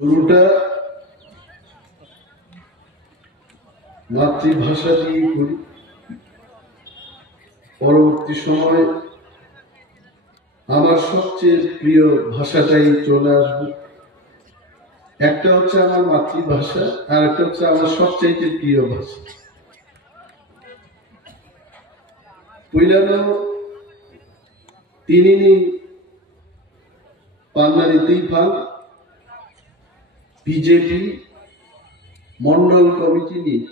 শুরুটা মাতৃভাষা দিয়ে করি, পরবর্তী সময় আমার সবচেয়ে প্রিয় ভাষাটাই চলে আসবে। একটা হচ্ছে আমার মাতৃভাষা, আর একটা হচ্ছে আমার সবচেয়ে প্রিয় ভাষা। পইলানো তিনি পান্নারিতেই পান বিজেপি মন্ডল কমিটি নিয়ে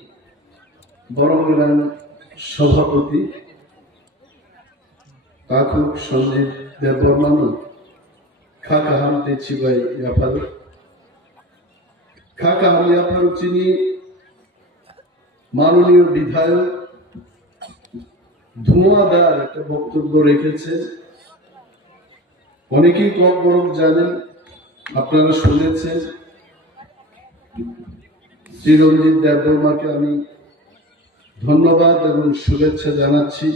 বরংগ্রাম সভাপতি কাকুক সঞ্জীব দেববর্মানু খাকা হামতে চিবাই ইয়াফারু খাকা হাম ইয়াফারু চিনি মাননীয় বিধায়ক ধোঁয়াদার একটা বক্তব্য রেখেছে। অনেকেই কম বরং জানেন, আপনারা শুনেছেন। চিরঞ্জিত দেববর্মাকে আমি ধন্যবাদ এবং শুভেচ্ছা জানাচ্ছি।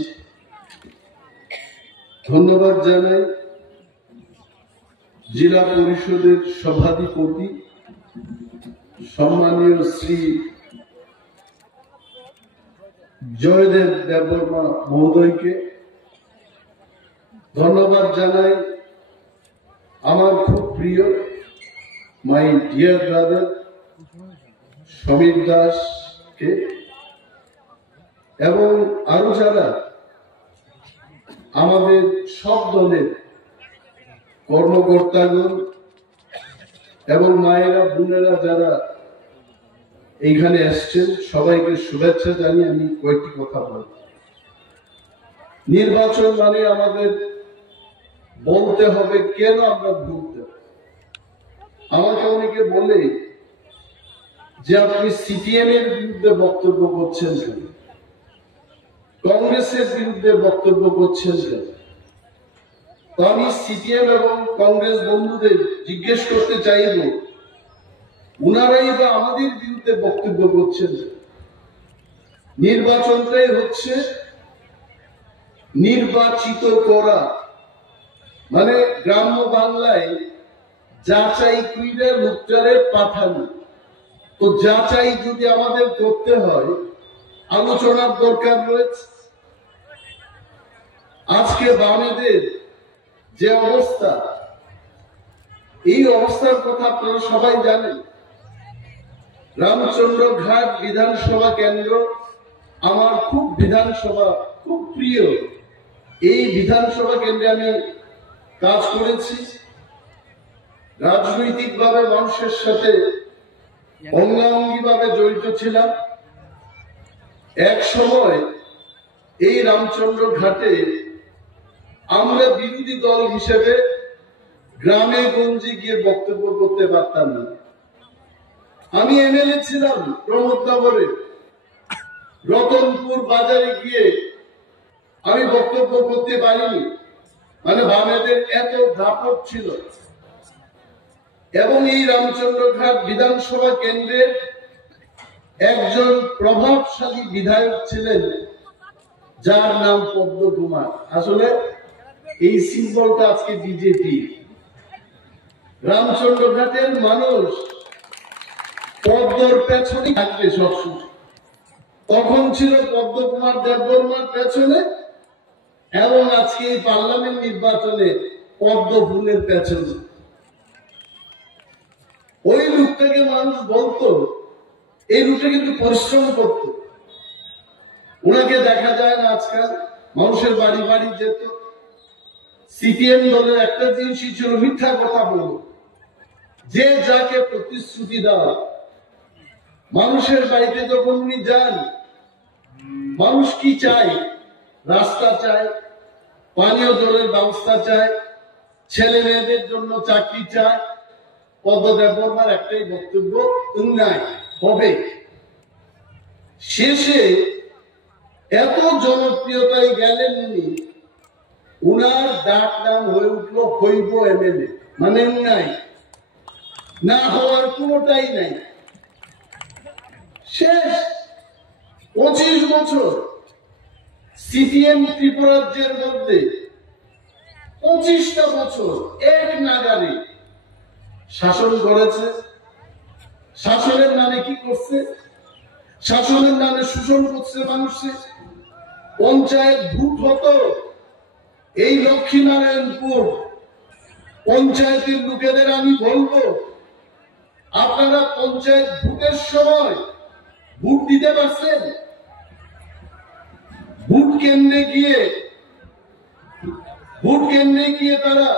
ধন্যবাদ জানাই জেলা পরিষদের সভাধিপতি সম্মানীয় শ্রী জয়দেব দেববর্মা মহোদয়কে। ধন্যবাদ জানাই আমার খুব প্রিয় মাই ডিয়ার ব্রাদার সমীর দাসকে এবং আরো যারা আমাদের সব দলের কর্মকর্তাগণ এবং মায়েরা বোনেরা যারা এইখানে এসছেন, সবাইকে শুভেচ্ছা জানিয়ে আমি কয়েকটি কথা বলব। নির্বাচন মানে আমাদের বলতে হবে কেন আমরা ভুলতে হবে। আমাকে অনেকে বলে যে আপনি সিপিএম এর বিরুদ্ধে বক্তব্য করছেন কেন, কংগ্রেসের বিরুদ্ধে বক্তব্য করছেন কেন। তো আমি সিপিএম এবং কংগ্রেস বন্ধুদের জিজ্ঞেস করতে চাইব, উনারাই বা আমাদের বিরুদ্ধে বক্তব্য করছেন। নির্বাচনটাই হচ্ছে নির্বাচিত করা, মানে গ্রাম্য বাংলায় যাচাই কইরা লোকটারে পাঠানো। তো যাচাই যদি আমাদের করতে হয়, আলোচনার দরকার রয়েছে। আজকে বামেদের যে অবস্থা, এই অবস্থার কথা আপনারা সবাই জানেন। রামচন্দ্র ঘাট বিধানসভা কেন্দ্র আমার বিধানসভা খুব প্রিয়। এই বিধানসভা কেন্দ্রে আমি কাজ করেছি, রাজনৈতিক ভাবে মানুষের সাথে অঙ্গাঙ্গি ভাবে জড়িত ছিলাম। এক সময় এই রামচন্দ্র ঘাটে আমরা বিরোধী দল হিসেবে গ্রামে গঞ্জে গিয়ে বক্তব্য করতে পারতাম না। আমি এমএলএ ছিলাম প্রমোদনগরে, রতনপুর বাজারে গিয়ে আমি বক্তব্য করতে পারিনি, মানে বামেদের এত দাপট ছিল। এবং এই রামচন্দ্র ঘাট বিধানসভা কেন্দ্রের একজন প্রভাবশালী বিধায়ক ছিলেন যার নাম পদ্মকুমার। আসলে এই সিম্বলটা আজকে বিজেপি। রামচন্দ্র ঘাটের মানুষ পদ্মর পেছনে থাকবে সবসময়। তখন ছিল পদ্মকুমার দেববর্মার পেছনে, এবং আজকে এই পার্লামেন্ট নির্বাচনে পদ্ম ফুলের পেছনে। ওই লোকটাকে মানুষ বলতো, এই লোকটা কিন্তু পরিশ্রম করত। ওনাকে দেখা যায় না আজকাল, মানুষের বাড়ি বাড়ি যেত। সিপিএম দলের একটা জিনিসই ছিল মিথ্যা কথা বলবো, যে যাকে প্রতিশ্রুতি দেওয়া। মানুষের বাড়িতে যখন উনি যান, মানুষ কি চায়? রাস্তা চায়, পানীয় জলের ব্যবস্থা চায়, ছেলে মেয়েদের জন্য চাকরি চায়। পদ্ম দেববর্মার একটাই বক্তব্য, উন্নয়ন হবে। শেষে এত জনপ্রিয়তায় গেলেন উনি, উনার ডাক নাম হয়ে উঠল হইব এমএলএ, মানে উন্নয়ন না হওয়ার কোনোটাই নাই। শেষ 25 বছর সিপিএম ত্রিপুরাজ্যের মধ্যে 25টা বছর এক নাগারে শাসন করেছে। শাসনের নামে কি করছে? শাসনের নামে শোষণ করছে মানুষের। পঞ্চায়েত ভোট হতো এই লক্ষ্মীনারায়ণপুর পঞ্চায়েতের লোকেদের আমি বলবো, আপনারা পঞ্চায়েত ভোটের সময় ভোট দিতে পারছেন? ভোট কেন্দ্রে গিয়ে তারা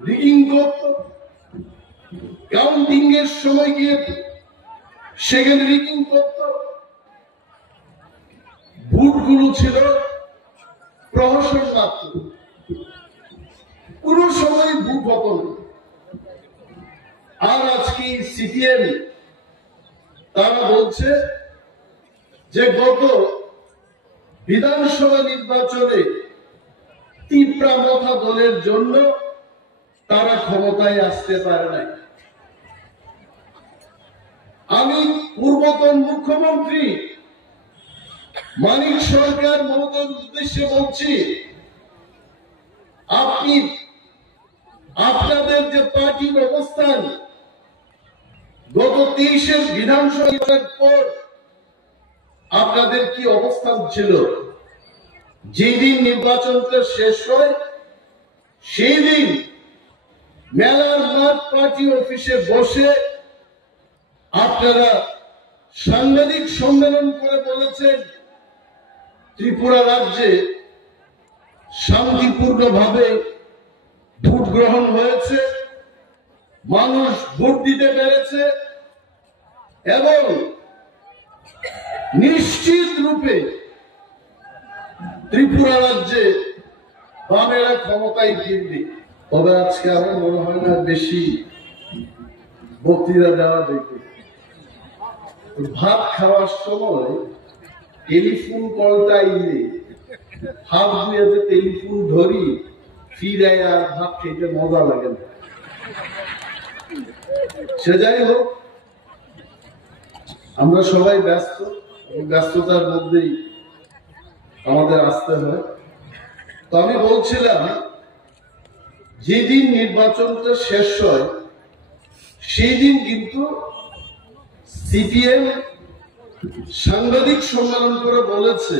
রিগিং করত, কাউন্টিং এর সময় গিয়ে সেখানে রিগিং করত। ভোটগুলো ছিল প্রহসন মাত্র, কোন সময় ভোট হতো না। আর আজকে সিপিএম তারা বলছে যে গত বিধানসভা নির্বাচনে তীব্রামথা দলের জন্য তারা ক্ষমতায় আসতে পারে নাই। আমি পূর্বতন মুখ্যমন্ত্রী মানিক সরকার মহোদয়ের উদ্দেশ্যে বলছি, আপনি আপনাদের যে পার্টির অবস্থান গত 23-এর বিধানসভার পর আপনাদের কি অবস্থান ছিল? যেদিন নির্বাচনটা শেষ হয় সেই দিন মেলার মাঠ পার্টি অফিসে বসে আপনারা সাংবাদিক সম্মেলন করে বলেছেন ত্রিপুরা রাজ্যে শান্তিপূর্ণভাবে ভোট গ্রহণ হয়েছে, মানুষ ভোট দিতে পেরেছে এবং নিশ্চিত রূপে ত্রিপুরা রাজ্যে বামেরা ক্ষমতায় ফিরবে। তবে আজকে আমার মনে হয় না বেশি বক্তৃতা দেওয়া দেখবে। ভাত খাওয়ার সময় টেলিফোন কলটা এলে হাত ধুয়ে যে টেলিফোন ধরি ফিরে আর ভাত খেতে মজা লাগে না। সে যাই হোক, আমরা সবাই ব্যস্ত, ব্যস্ততার মধ্যেই আমাদের আসতে হয়। তো আমি বলছিলাম যেদিন নির্বাচনটা শেষ হয় সেই দিন কিন্তু সিপিএম সাংবাদিক সম্মেলন করে বলেছে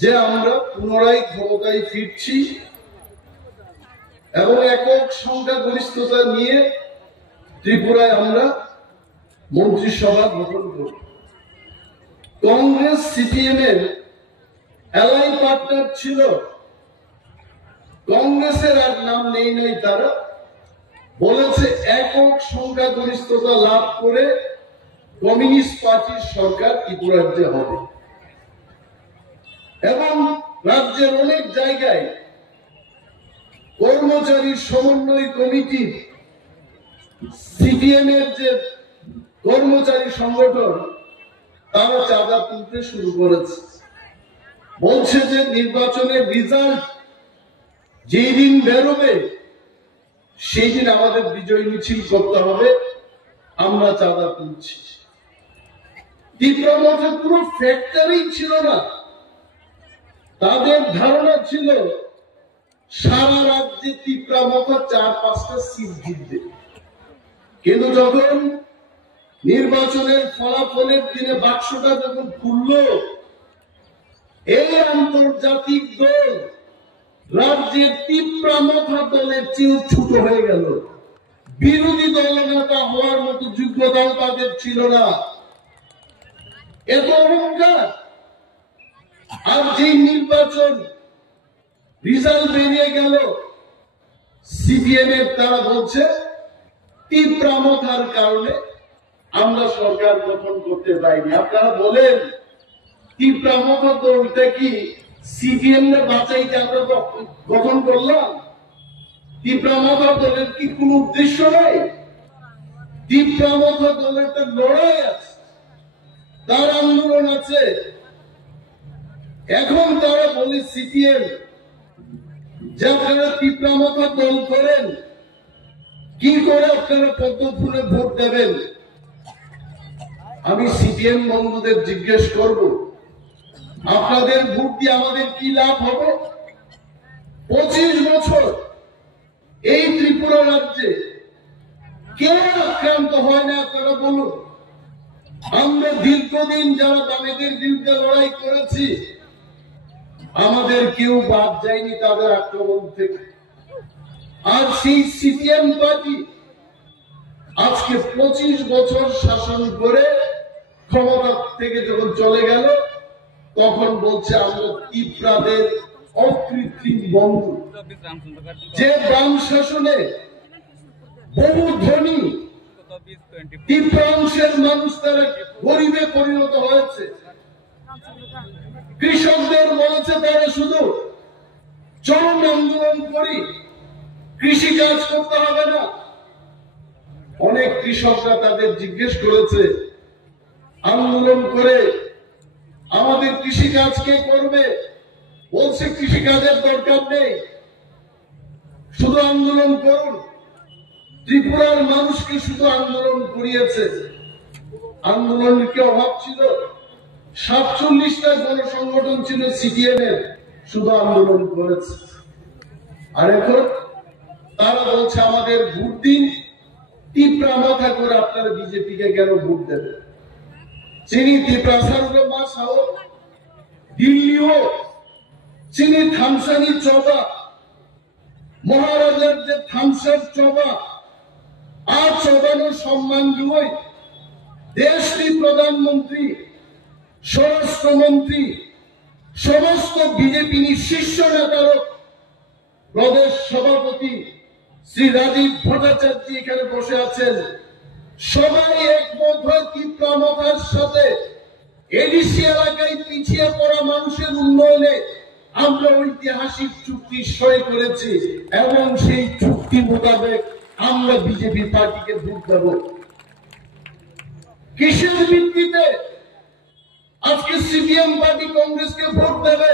যে আমরা পুনরায় ক্ষমতায় ফিরছি এবং একক সংখ্যাগরিষ্ঠতা নিয়ে ত্রিপুরায় আমরা মন্ত্রিসভা গঠন করব। কংগ্রেস সিপিএম এর এলাই পার্টনার ছিল, কংগ্রেসের আর নাম নেই নাই, তারা বলেছে একক সংখ্যাগরিষ্ঠতা লাভ করে কমিউনিস্ট পার্টির সরকার ত্রিপুরা রাজ্যে হবে এবং রাজ্যের অনেক জায়গায় কর্মচারী সমন্বয় কমিটি সিপিএম এর যে কর্মচারী সংগঠন তারা চাঁদা তুলতে শুরু করেছে। বলছে যে নির্বাচনের রেজাল্ট যেই দিন বেরোবে সেই দিন আমাদের বিজয় মিছিল করতে হবে, আমরা চাঁদা তুলছি। তীব্রমথা পুরো ফ্যাক্টরি ছিল না, তাদের ধারণা ছিল সারা রাজ্যে তীব্রমথা 4-5টা সিট জিতবে। কিন্তু যখন নির্বাচনের ফলাফলের দিনে বাক্সটা যখন খুলল, এই আন্তর্জাতিক দল রাজ্যের তীব্রমথা দলের চেয়ে ছোট হয়ে গেল। বিরোধী দলনেতা হওয়ার মতো যোগ্যতাও তাদের ছিল না। এত অহংকার। আর যে নির্বাচন রেজাল্ট বেরিয়ে গেল, সিপিএম এর তারা বলছে তীব্রমথার কারণে আমরা সরকার গঠন করতে পারিনি। আপনারা বলেন তীব্রমথা দলটা কি সিপিএম এর বাঁচাইতে আমরা গঠন করলাম? তীব্রমথা দলের কি কোন উদ্দেশ্য নাই? তীব্রমথা দলের তো লড়াই আছে, তার আন্দোলন আছে। এখন তারা বলে সিপিএম যে আপনারা তীব্রমথা দল করেন, কি করে আপনারা পদ্ম ফুলে ভোট দেবেন? আমি সিপিএম বন্ধুদের জিজ্ঞেস করব, আপনাদের ভোট দিয়ে আমাদের কি লাভ হবে? 25 বছর এই ত্রিপুরা রাজ্যে কে আক্রান্ত হয় না আপনারা বলুন? আমরা দীর্ঘদিন যারা বামেদের বিরুদ্ধে লড়াই করেছি, আমাদের কেউ বাদ যায়নি তাদের আক্রমণ থেকে। আর সেই সিপিএম পার্টি আজকে 25 বছর শাসন করে ক্ষমতা থেকে যখন চলে গেল, তখন বলছে আমরা তিপ্রাদের অকৃত্রিম বন্ধু। যে বাম শাসনে বহু ধনী তিপ্রাংশের মানুষ তারা গরিবে পরিণত হয়েছে। কৃষকদের বলেছে তারা শুধু চরম আন্দোলন করি, কৃষি কাজ করতে হবে না। অনেক কৃষকরা তাদের জিজ্ঞেস করেছে, আন্দোলন করে আমাদের কৃষি কাজ কে করবে? বলছে কৃষি কাজের দরকার নেই, শুধু আন্দোলন করুন। ত্রিপুরার মানুষকে শুধু আন্দোলন করিয়েছে। আন্দোলনের কি অভাব ছিল? 47টা গণসংগঠন ছিল সিপিএম এর, শুধু আন্দোলন করেছে। আর এখন তারা বলছে আমাদের ভোট দিন। তিপ্রা মাথা করে আপনারা বিজেপি কে কেন ভোট দেবেন? চিনি তিপ্রা সারুলো মাস হোক, দিল্লি হোক, চিনি থামসানি চবা, মহারাজার যে থামসার চবা, আর চবানো সম্মান দুই দেশটি প্রধানমন্ত্রী, স্বরাষ্ট্রমন্ত্রী, সমস্ত বিজেপি শীর্ষ নেতার প্রদেশ সভাপতি শ্রী রাজীব ভট্টাচার্য এখানে বসে আছেন। সবাই একমত হয়ে তিপ্রা মাথার সাথে এডিসি এলাকায় পিছিয়ে পড়া মানুষের উন্নয়নে আমরা ঐতিহাসিক চুক্তি সই করেছি এবং সেই চুক্তি মোতাবেক আমরা বিজেপি পার্টিকে ভোট দেব। কিসের ভিত্তিতে আজকে সিপিএম পার্টি কংগ্রেসকে ভোট দেবে?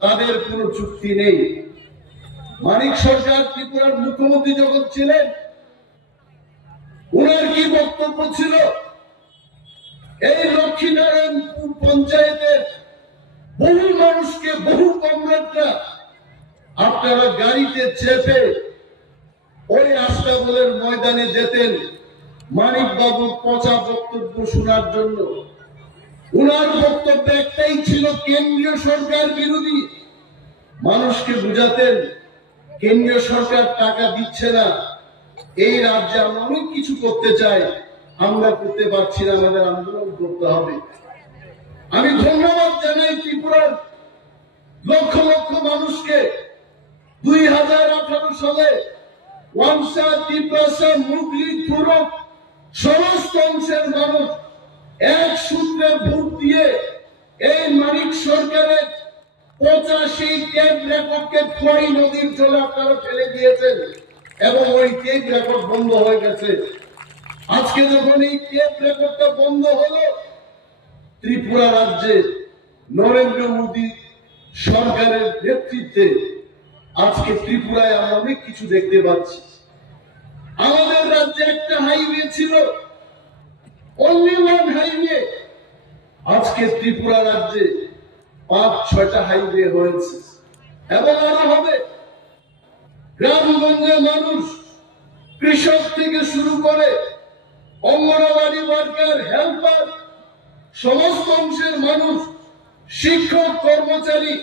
তাদের কোনো চুক্তি নেই। মানিক সরকার ত্রিপুরার মুখ্যমন্ত্রী যখন ছিলেন, ওনার কি বক্তব্য ছিল? এই লক্ষ্মীনারায়ণপুর পঞ্চায়েতের বহু মানুষকে, বহু কমরেডরা আপনারা গাড়িতে চেপে ওই আস্তাবলের ময়দানে যেতেন মানিক বাবুর পচা বক্তব্য শোনার জন্য। উনার বক্তব্য একটাই ছিল, কেন্দ্রীয় সরকার বিরোধী। মানুষকে বুঝাতেন কেন্দ্রীয় সরকার টাকা দিচ্ছে না, এই রাজ্যে আমরা অনেক কিছু করতে চাই, আমরা করতে পারছি না, আমাদের আন্দোলন করতে হবে। আমি ধন্যবাদ জানাই ত্রিপুরার লক্ষ লক্ষ মানুষকে। 2018 সালে ওয়াংসা, তিপ্রাসা, মুগলি, তুরক সমস্ত অংশের মানুষ এক সূত্রে ভোট দিয়ে এই মানিক সরকারের 85 টেপ রেকর্ডকে খোয়াই নদীর জলে আপনারা ফেলে দিয়েছেন এবং ওই টেপ রেকর্ড বন্ধ হয়ে গেছে। আজকে যখন এই টেপ রেকর্ডটা বন্ধ হলো, ত্রিপুরা রাজ্যে নরেন্দ্র মোদী সরকারের নেতৃত্বে আজকে ত্রিপুরায় আমরা অনেক কিছু দেখতে পাচ্ছি। আমাদের রাজ্যে একটা হাইওয়ে ছিল, অনলি ওয়ান হাইওয়ে। আজকে ত্রিপুরা রাজ্যে 5-6টা হাইওয়ে হয়েছে এবং আরো হবে। গ্রামগঞ্জে মানুষ, কৃষক থেকে শুরু করে অঙ্গনওয়াড়ি ওয়ার্কার, হেল্পার, সমস্ত অংশের মানুষ, শিক্ষক, কর্মচারী,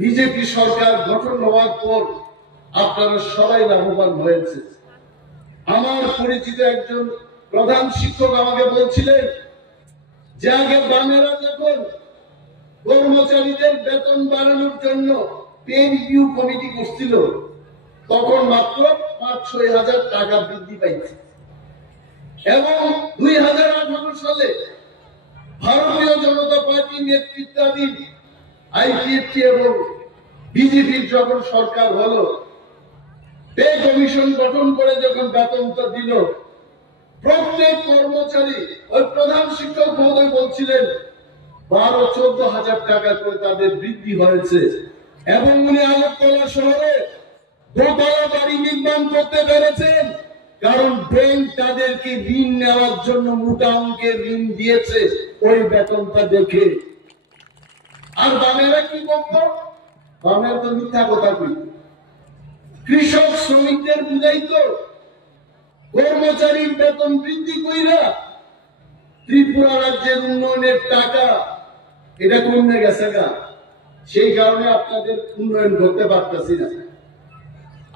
বিজেপি সরকার গঠন হওয়ার পর আপনারা সবাই লাভবান হয়েছে। আমার পরিচিত একজন প্রধান শিক্ষক আমাকে বলছিলেন যে আগে বামেরা যখন কর্মচারীদের বেতন বাড়ানোর জন্য পে রিভিউ কমিটি করছিল, তখন মাত্র 5-6 হাজার টাকা বৃদ্ধি পাইছে এবং 2018 সালে ভারতীয় জনতা পার্টি নেতৃত্বাধীন আইপিএফটি এবং বিজেপির যখন সরকার হলো, পে কমিশন গঠন করে যখন বেতনটা দিল, প্রত্যেক কর্মচারী, ওই প্রধান শিক্ষক মহোদয় বলছিলেন 12-14 হাজার টাকা করে তাদের বৃদ্ধি হয়েছে এবং উনি আগরতলা শহরে দোতলা বাড়ি নির্মাণ করতে পেরেছেন, কারণ ব্যাংক তাদেরকে ঋণ নেওয়ার জন্য মোটা অঙ্কের ঋণ দিয়েছে ওই বেতনটা দেখে। আর বামেরা কি করত? বামেরা তো মিথ্যা কথা কই, কৃষক শ্রমিকদের বুঝাইতো কর্মচারীর বেতন বৃদ্ধি কইরা ত্রিপুরা রাজ্যের উন্নয়নের টাকা এটা কমে গেছে গা, সেই কারণে আপনাদের উন্নয়ন করতে পারতেছি না।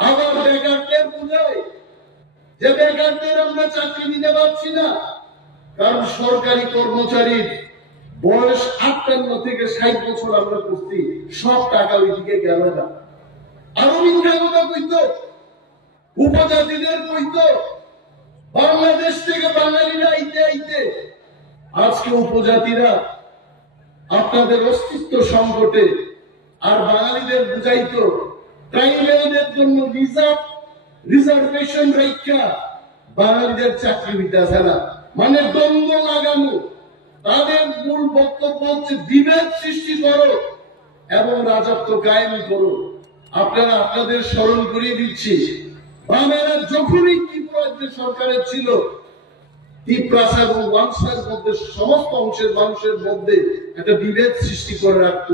আবার বেকারদের বুঝায় যে বেকারদের আমরা চাকরি দিতে পারছি না, কারণ সরকারি কর্মচারীর বয়স 58 থেকে 60 বছর আমরা করছি, সব টাকা ওইদিকে গেল না। আরো মিথ্যা কথা কইতো, উপজাতিদের কইতো বাংলাদেশ থেকে বাঙালিরা আইতে আইতে আজকে উপজাতিরা আপনাদের অস্তিত্ব সংকটে, আর বাঙালিদের বুঝাইতো ট্রাইবেলদের জন্য রিজার্ভেশন রাখা বাঙালিদের চাকরি দিতেছে না, মানে দ্বন্দ্ব লাগানো। তাদের মূল বক্তব্য হচ্ছে বিভেদ সৃষ্টি করো এবং রাজত্ব কায়েম করো। আপনারা আপনাদের স্মরণ করিয়ে দিচ্ছি, বামেরা যখনই ত্রিপুরা রাজ্য সরকারের ছিল, ত্রিপ্রাসা এবং ওয়াংসার মধ্যে সমস্ত অংশের মানুষের মধ্যে একটা বিভেদ সৃষ্টি করে রাখত।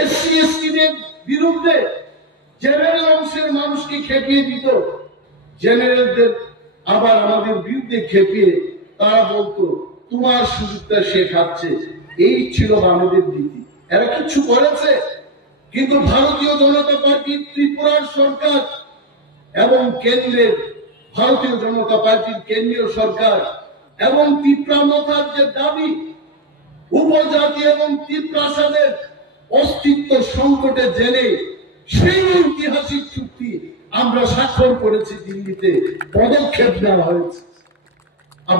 এসসি এসটিদের বিরুদ্ধে জেনারেল অংশের মানুষকে খেপিয়ে দিত, জেনারেলদের আবার আমাদের বিরুদ্ধে খেপিয়ে তারা বলতো তোমার সুযোগটা সে খাচ্ছে। এই ছিল বামেদের নীতি। এরা কিছু করেছে? কিন্তু ভারতীয় জনতা পার্টি ত্রিপুরার সরকার এবং কেন্দ্রের ভারতীয় জনতা পার্টির কেন্দ্রীয় সরকার এবং ত্রিপ্রামথার যে দাবি, উপজাতি এবং ত্রিপ্রাসাদের অস্তিত্ব সংকটে জেনে সেই ঐতিহাসিক চুক্তি আমরা স্বাক্ষর করেছি দিল্লিতে, পদক্ষেপ নেওয়া হয়েছে।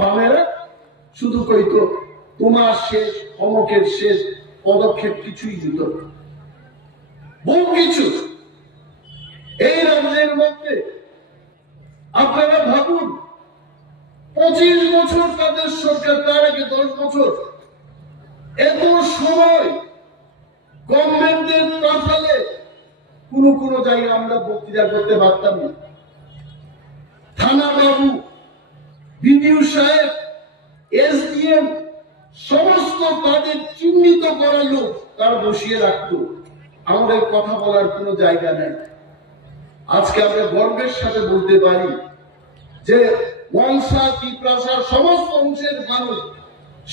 বামেরা শুধু কইতো তোমার শেষ, অমকের শেষ, পদক্ষেপ কিছুই দিত বহু কিছু। এই রাজ্যের মধ্যে আপনারা ভাবুন, 25 বছর তাদের সরকার, তার আগে 10 বছর, এত সময় গভর্নমেন্টের তাফালে কোন জায়গায় আমরা বক্তৃতা করতে পারতাম না। থানা বাবু, বিডিও সাহেব, এসডিএম সমস্ত তাদের চিহ্নিত করা লোক তারা বসিয়ে রাখতো, আমাদের কথা বলার কোনো জায়গা নেই। আজকে আমরা গর্বের সাথে বলতে পারি যে ওয়াংসা, ত্রিপ্রাসার সমস্ত অংশের মানুষ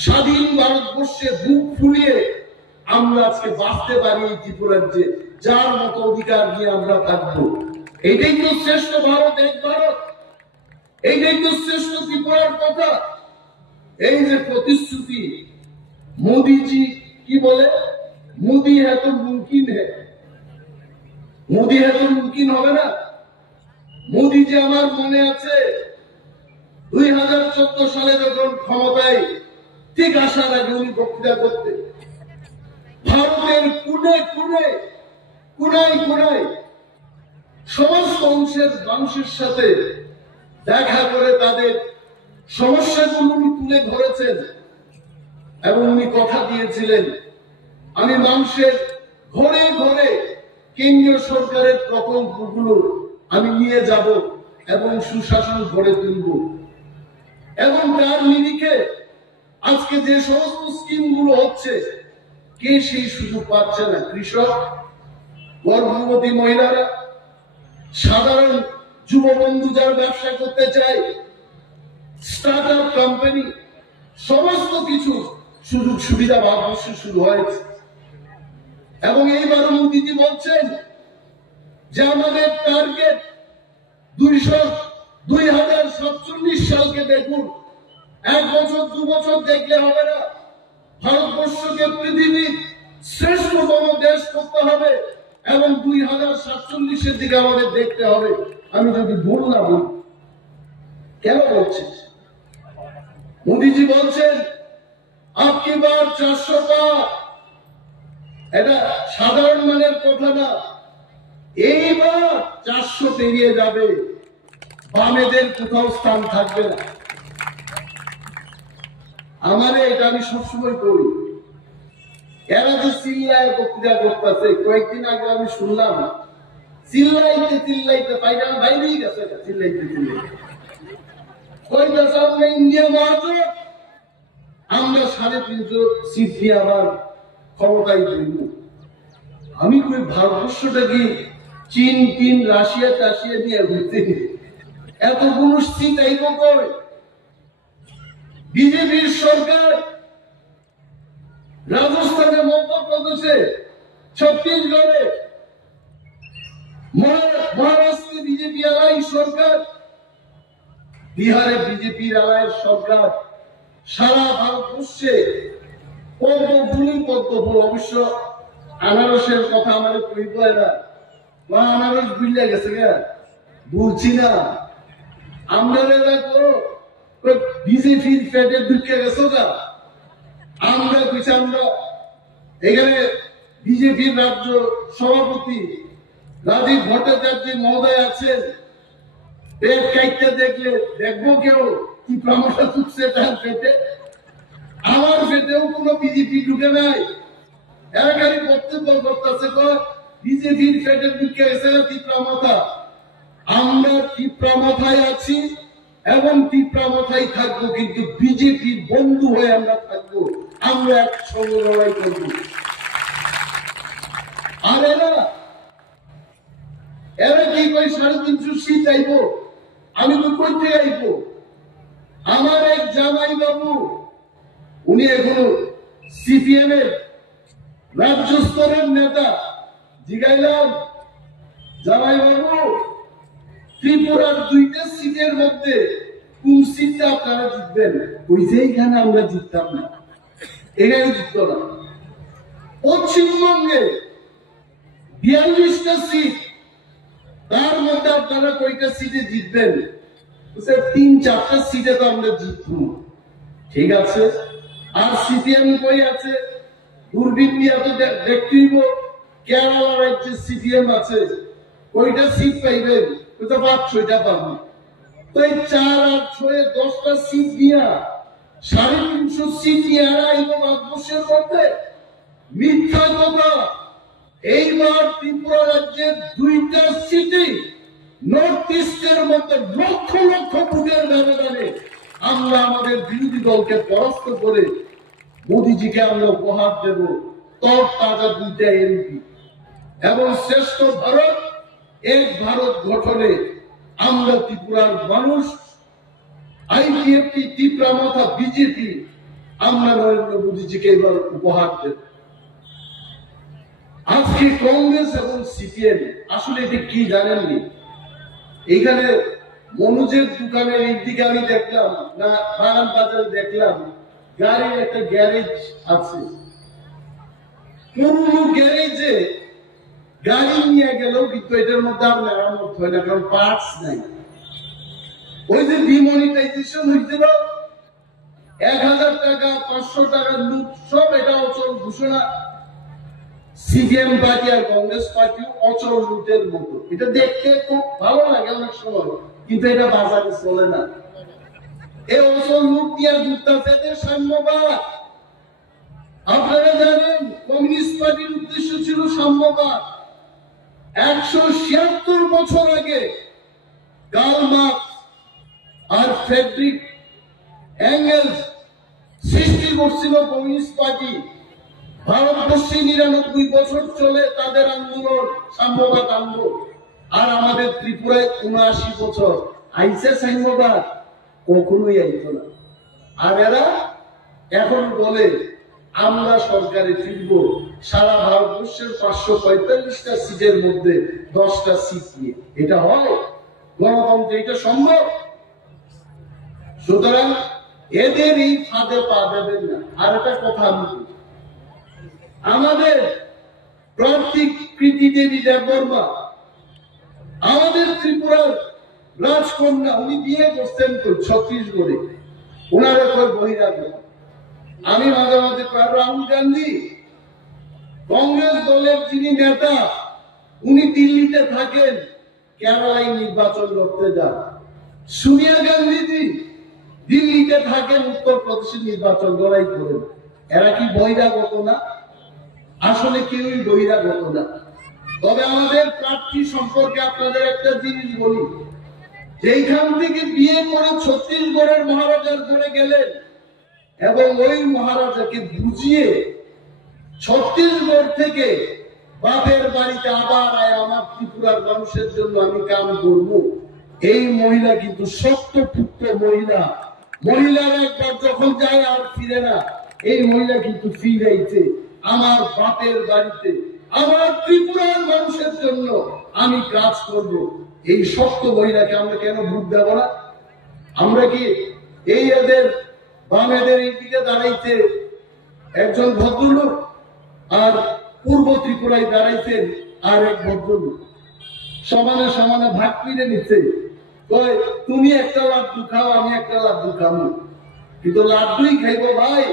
স্বাধীন ভারতবর্ষে বুক ফুলিয়ে আমরা আজকে বাঁচতে পারি এই ত্রিপুরাজ্যে, যার মতো অধিকার নিয়ে আমরা থাকবো। এইটাই তো শ্রেষ্ঠ ভারত, এক ভারত, এইটাই তো শ্রেষ্ঠ ত্রিপুরার কথা। এই যে প্রতিশ্রুতি, মোদিজি কি বলে, মোদি হ্যাঁ তো মুমকিন হ্যাঁ, মোদি হ্যাঁ তো মুমকিন হবে না। মোদি যে আমার মনে আছে 2014 সালে যখন ক্ষমতায় ঠিক আসার আগে উনি বক্তৃতা করতে ভারতের কোনায় সমস্ত অংশের মানুষের সাথে দেখা করে তাদের সমস্যাগুলো উনি তুলে ধরেছেন এবং উনি কথা দিয়েছিলেন আমি মানুষের ঘরে ঘরে কেন্দ্রীয় সরকারের প্রকল্পগুলো আমি নিয়ে যাব এবং সুশাসন গড়ে তুলব। এবং তার নিরিখে আজকে যে সমস্ত স্কিম গুলো হচ্ছে, কে সেই সুযোগ পাচ্ছে না? কৃষক, গর্ভবতী মহিলারা, সাধারণ যুববন্ধু যারা ব্যবসা করতে চায়, স্টার্ট আপ কোম্পানি, সমস্ত কিছু সুযোগ সুবিধা ভারতবর্ষে শুরু হয়েছে। এবং এইবার মোদীজি বলছেন যে আমাদের টার্গেট 2047 সালকে দেখুন, 1 বছর 2 বছর দেখলে হবে না, ভারতবর্ষকে পৃথিবীর শ্রেষ্ঠতম দেশ করতে হবে এবং 2047-এর দিকে আমাদের দেখতে হবে। আমি যদি ভুল না বলি, কেন বলছি? মোদীজি বলছেন আপকি বার 400 পার, এটা সাধারণ মানের কথা না, এইবার 400 পেরিয়ে যাবে, বামেদের কোথাও স্থান থাকবে না। আমারে এটা আমি সবসময় করি। এরা যে চিল্লায় বক্তৃতা করতেছে, কয়েকদিন আগে আমি শুনলাম চিল্লাইতে বাইরেই গেছে, চিল্লাইতে কইতেছে আমরা ইন্ডিয়া মহাজোট, আমরা 350 সিট দিয়ে আবার ক্ষমতায় তৈরি। আমি কই ভারতবর্ষটা কি চীন, রাশিয়া নিয়ে ঘুরতে, এতগুলো সিট আইব কই? বিজেপির সরকার রাজস্থানে, মধ্যপ্রদেশে, ছত্তিশগড়ে, মহারাষ্ট্রে বিজেপি আলাই সরকার, বিহারে বিজেপির আলায়ের সরকার, সারা ভারতবর্ষে পদ্মফুল অবশ্য আনারসের কথা আমার কইব না, আনারস বুঝলে গেছে গা বলছি না। আমরা বিজেপির পেটে ঢুকে গেছো গা। আমরা এখানে বিজেপির রাজ্য সভাপতি রাজীব ভট্টাচার্য মহোদয় আছেন, পেট কাইটটা দেখলে দেখবো কেউ কি প্রমোশন চুকছে তার পেটে। আমার পেটেও কোনো বিজেপি ঢুকে নাই। এলাকারই বক্তব্য করতেছে বিজেপির পেটে ঢুকে গেছে তীব্রামাথা। আমরা তীব্রামাথায় আছি এবং তীব্রামাথায় থাকবো, কিন্তু বিজেপির বন্ধু হয়ে আমরা থাকবো। আমরা একসঙ্গে লড়াই করবো। আর এরা কি কই 350 সিট আইব? আমি তো কইতে আইব। আমার এক জামাই বাবু, উনি এখনো সিপিএম এর রাজ্য স্তরের নেতা, জিগাইলাম জামাই বাবু ত্রিপুরার 2টা সিটের মধ্যে কোন সিটটা আপনারা জিতবেন? কইছে এইখানে আমরা জিততাম না, এখানে জিতত না। পশ্চিমবঙ্গে 42টা সিট, তার মধ্যে আপনারা কয়টা সিটে জিতবেন? 3-4টা সিটে তো আমরা জিতবো। ঠিক আছে, আর সিপিএম কই আছে? দূরবীন দিয়া তো দেখতেইব কেরালা রাজ্যে সিপিএম আছে, কয়টা সিট পাইবেন? 5-6টা পাবেন। তো এই 4 আর 6 10টা সিট দিয়া 350 সিট নিয়ে আইব ভারতবর্ষের মধ্যে। মিথ্যা কথা। এইবার ত্রিপুরা রাজ্যের 2টা সিটি নর্থ ইস্টের মধ্যে লক্ষ লক্ষ ভোটের ব্যবধানে আমরা আমাদের বিরোধী দলকে পরাস্ত করে মোদীজিকে আমরা উপহার দেব তর তাজা 2টা এমপি। এবং শ্রেষ্ঠ ভারত, এক ভারত গঠনে আমরা ত্রিপুরার মানুষ, আইপিএফটি, তীব্রামাথা বিজেপি, আমরা নরেন্দ্র মোদীজিকে এবার উপহার দেব। আজকে কংগ্রেস এবং সিপিএম আসলে এটা কি জানেননি? এখানে মনোজের দোকানের দিকে আমি দেখলাম না, বাগান বাজারে দেখলাম গাড়ির একটা গ্যারেজ আছে। পুরনো গ্যারেজে গাড়ি নিয়ে গেলেও কিন্তু এটার মধ্যে আর মেরামত হয় না, কারণ পার্টস নাই। ওই যে ডিমনিটাইজেশন হয়েছিল, 1000 টাকা 500 টাকার লুট, সব এটা অচল ঘোষণা। সিপিএম পার্টি আর কংগ্রেস পার্টি অচল লুটের মতো। এটা দেখতে খুব ভালো লাগে অনেক সময়, কিন্তু এটা বাজারে চলে না। এই অচল লুট দিয়ে ঘুরতে সাম্যবাদ। আপনারা জানেন কমিউনিস্ট পার্টির উদ্দেশ্য ছিল সাম্যবাদ। 176 বছর আগে কার্ল মার্কস আর ফ্রেডরিক এঙ্গেলস সৃষ্টি করছিল কমিউনিস্ট পার্টি। ভারতবর্ষে 99 বছর চলে তাদের আন্দোলন, সাম্যবাদ আন্দোলন। আর আমাদের ত্রিপুরায় 79 বছর আইসে সাম্যবাদ, কখনোই আইত না। আর এরা এখন বলে আমরা সরকারে ফিরব সারা ভারতবর্ষের 545টা সিটের মধ্যে 10টা সিট নিয়ে। এটা হয় গণতন্ত্রে? এটা সম্ভব? সুতরাং এদের এই ফাঁদে পা দেবেন না। আর একটা কথা আমি বলি, আমাদের প্রার্থী কৃতি দেবী দেববর্মা, আমাদের ত্রিপুরার রাজকন্যা, উনি বিয়ে করছেন তো ছত্তিশগড়ে, ওনারা কয় বহিরাগ। আমি মাঝে মাঝে রাহুল গান্ধী কংগ্রেস দলের যিনি নেতা, উনি দিল্লিতে থাকেন, কেরালায় নির্বাচন করতে যান। সোনিয়া গান্ধীজি দিল্লিতে থাকেন, উত্তরপ্রদেশে নির্বাচন লড়াই করেন। এরা কি বহিরাগত না? আসলে কেউই বহিরাগত না। তবে আমাদের প্রার্থী সম্পর্কে আপনাদের একটা জিনিস বলি, যেখান থেকে বিয়ে করে ছত্তিশগড়ের মহারাজার ঘরে গেলেন এবং ওই মহারাজাকে বুঝিয়ে ছত্তিশগড় থেকে বাপের বাড়িতে আবার আয় আমার ত্রিপুরার মানুষের জন্য আমি কাম করব, এই মহিলা কিন্তু সত্যপুত্র মহিলা। মহিলারা একবার যখন যায় আর ফিরে না। এই মহিলা কিন্তু ফিরেছে আমার বাপের বাড়িতে, আমার ত্রিপুরার মানুষের জন্য আমি কাজ করব। এই সত্য মহিলাকে আমরা কেন ভোট দেব না? আমরা কি এই এদের বামেদের এই দিকে দাঁড়াইছে একজন ভদ্রলোক, আর পূর্ব ত্রিপুরায় দাঁড়াইছেন আর এক ভদ্রলোক, সমানে সমানে ভাগ কিনে নিচ্ছে। তুমি একটা লাড্ডু খাও, আমি একটা লাড্ডু খাবো, কিন্তু লাড্ডুই খাইবো ভাই,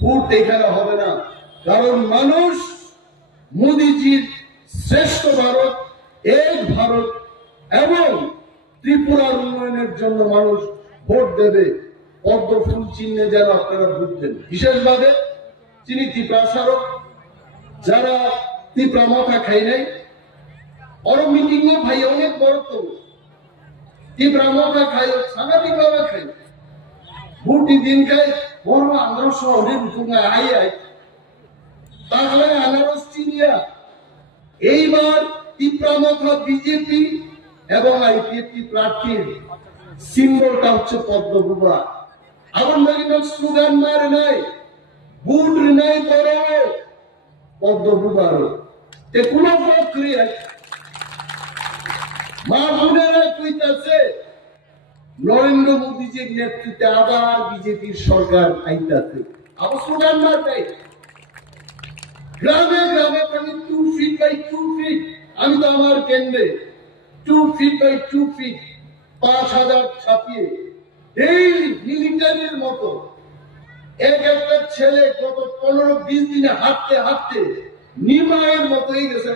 ভোট এখানে হবে না। কারণ মানুষ মোদিজির শ্রেষ্ঠ ভারত, এক ভারত এবং ত্রিপুরার উন্নয়নের জন্য মানুষ ভোট দেবে। পদ্ম ফুল চিহ্নে যেন আপনারা ভোট দেন। বিশেষভাবে যিনি ত্রিপ্রাসারক, যারা ত্রিপ্রা মাথা খাই নাই, ওর মিটিংও ভাই অনেক বড়, তো ত্রিপ্রা মাথা খাই সাংঘাতিক ভাবে খাই, ভোটি দিন খাই বড় আনারস শহরের উঠুঙ্গায় আই আই, তাহলে আনারস চিনিয়া। এইবার ত্রিপুরা মাথা বিজেপি এবং আইপিএফটি প্রার্থীর সিম্বলটা হচ্ছে পদ্মভূষা। আমার কিন্তু স্লোগান মারে নাই, বুট নাই, বড় পদ্মভূষার কোন প্রক্রিয়া মা বোনেরা কইতাছে নরেন্দ্র মোদীজির নেতৃত্বে আবার বিজেপির সরকার আইতাছে। আবার স্লোগান মারবে গ্রামে গ্রামে, মানে 2 ফিট বাই 2 ফিট। আমি তো আমার কেন্দ্রে 2 ফিট বাই 2 ফিট 5000 ছাপিয়ে এই মিলিটারির মতো এক একটা ছেলে গত 15-20 দিনে হাঁটতে হাঁটতে নিমায়ের মতোই গেছে।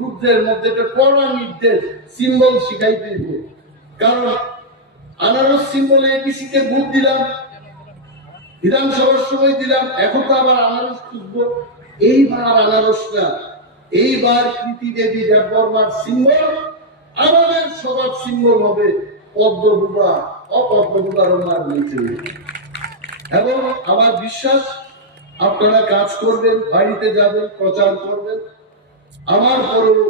রুদ্রের মধ্যে একটা কড়া নির্দেশ, সিম্বল শিখাইতে হবে। কারণ আনারস সিম্বলে এপিসিতে ভোট দিলাম, বিধানসভার সময় দিলাম, এখন তো আবার আনারস খুঁজবো। এইবার আনারস না, এইবার কৃতি দেবী দেববর্মার সিম্বল, আমাদের সবার সিম্বল হবে পদ্মভূষা। অপদ্মভূষার মার নিচে। এবং আমার বিশ্বাস আপনারা কাজ করবেন, বাড়িতে যাবেন, প্রচার করবেন। আমার পরেও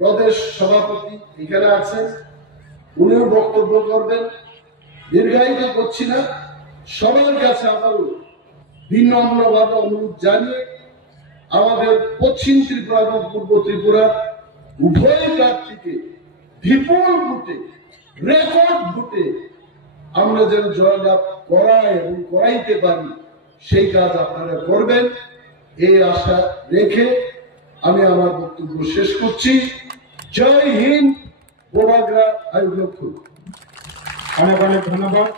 প্রদেশ সভাপতি এখানে আছেন, উনিও বক্তব্য করবেন। দীর্ঘায়িত করছি না, সবার কাছে আবারও বিনম্রভাবে অনুরোধ জানিয়ে আমাদের পশ্চিম ত্রিপুরা এবং পূর্ব ত্রিপুরা উভয় প্রার্থীকে বিপুল ভোটে, রেকর্ড ভোটে আমরা যেন জয়লাভ করাই এবং করাইতে পারি, সেই কাজ আপনারা করবেন এই আশা রেখে আমি আমার বক্তব্য শেষ করছি। জয় হিন্দ, বোবাগ্রা আয়ুলক্ষ। অনেক অনেক ধন্যবাদ।